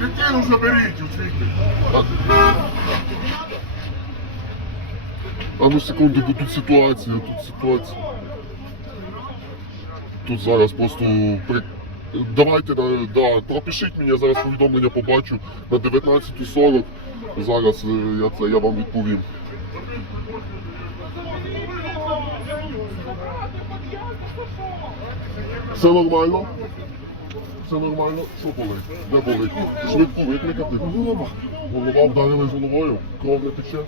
машину заберіть, освіти. А ну секунду, бо тут ситуація, тут ситуація. Тут зараз просто при... Давайте да, пропишіть мені, я зараз повідомлення побачу на 19.40. Зараз е, я це я вам відповім. Все нормально? Все нормально? Що болить? Де болить? Швидку викликати? Голова. Голова вдарили з головою? Кров не тече?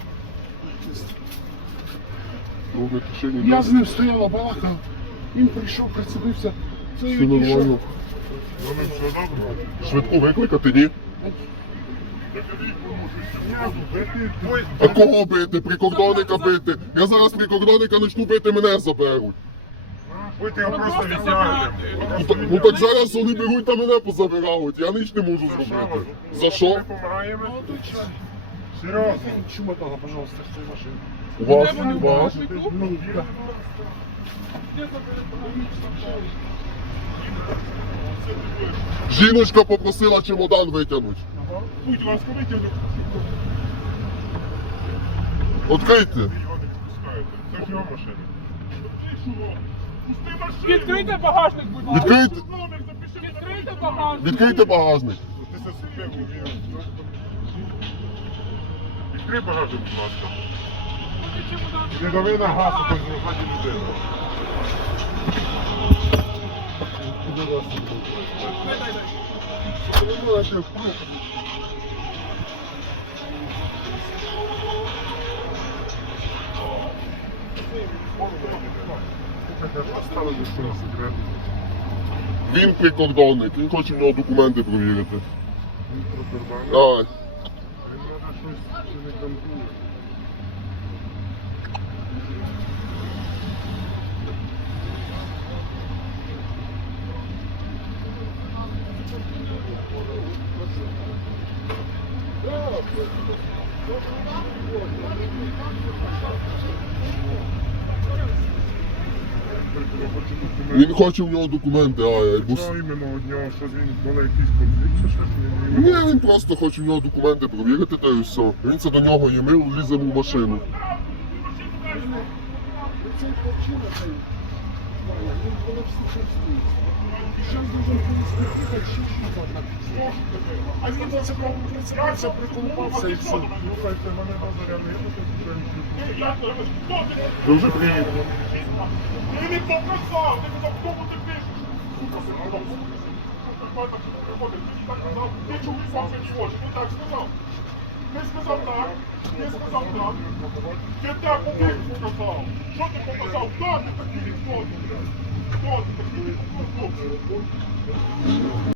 Кров не тече ні. Я з ним стояла, балакав. Він прийшов, прицепився. Це Все пішов. нормально. Швидку викликати, ні? А кого бити? Прикордонника бити? Я зараз прикордонника почну бити, мене заберуть. Ви його просто відтягуєте. Ну, так- Ну так зараз вони беруть та мене позабирають. Я ніч не можу зробити. За що? Ми помагаємо. Серйозно. Чумотала, пожалуйста, з цієї машини. У вас? У вас? Ну. Жіночка попросила чемодан витягнути. Будь ласка, витягніть. Открийте. Це ж його машина. Відкрийте багажник, будь ласка. Відкрийте, Відкрийте багажник. відкрийте багажник. Ти. Відкрий багажник, будь ласка. Не дави на газ, а то ззаді людина. Він прикордонник, він хоче в нього документи перевірити. Давай. Він хоче в нього документи, а я бус. Що іменно нього, що він були якийсь конфлікт, чи щось він Ні, він просто хоче в нього документи провірити та і все. Він це до нього і ми вліземо в машину. Цей зараз дуже поїхати, ще одна. А він за цього прицепився, приколупався і все. Слухайте, мене тут Дуже приємно. Ти не показав, ти казав, кому ти пишеш. Сука, ти що ти так казав, ти чому сам мені очі, ти так сказав. Ти сказав так, ти сказав так. Ти так у них показав. Що ти показав? Хто ти такий? Хто ти? Хто ти такий? Хто ти?